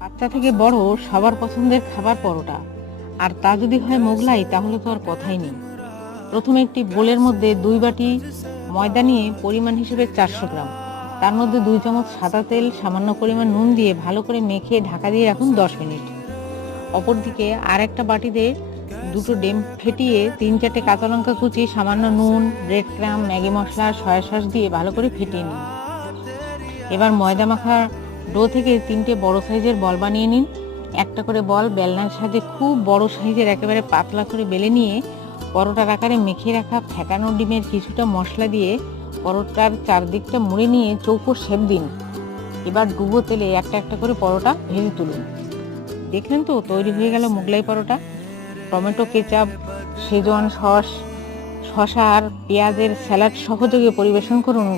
বাচ্চা থেকে বড় সবার পছন্দের খাবার পরোটা, আর তা যদি হয় মোগলাই তাহলে তো আর কথাই নেই। প্রথমে একটি বোলের মধ্যে 2 বাটি ময়দা নিয়ে পরিমাণ হিসেবে 400 গ্রাম, তার মধ্যে 2 চামচ সাদা তেল, সামান্য পরিমাণ নুন দিয়ে ভালো করে মেখে ঢাকা দিয়ে রাখুন 10 মিনিট। অপরদিকে আর একটা বাটিতে 2টো ডিম ফেটিয়ে 3-4টে কাঁচা লঙ্কা কুচি, সামান্য নুন, ব্রেড ক্রাম্ব, ম্যাগি মশলা, সয়া সস দিয়ে ভালো করে ফেটিয়ে নিন। এবার ময়দা মাখা ডো থেকে 3টে বড় সাইজের বল বানিয়ে নিন। একটা করে বল বেলনার সাহায্যে খুব বড় সাইজের একেবারে পাতলা করে বেলে নিয়ে পরোটার আকারে মেখে রাখা ফেটানো ডিমের কিছুটা মশলা দিয়ে পরোটার চারদিকটা মুড়ে নিয়ে চৌকো শেপ দিন। এবার ডুবো তেলে একটা একটা করে পরোটা ভেজে তুলুন। দেখলেন তো, তৈরি হয়ে গেল Mughlai paratha. Tomato ketchup, schezwan sauce, শসা আর পেঁয়াজের স্যালাড সহযোগে পরিবেশন করুন।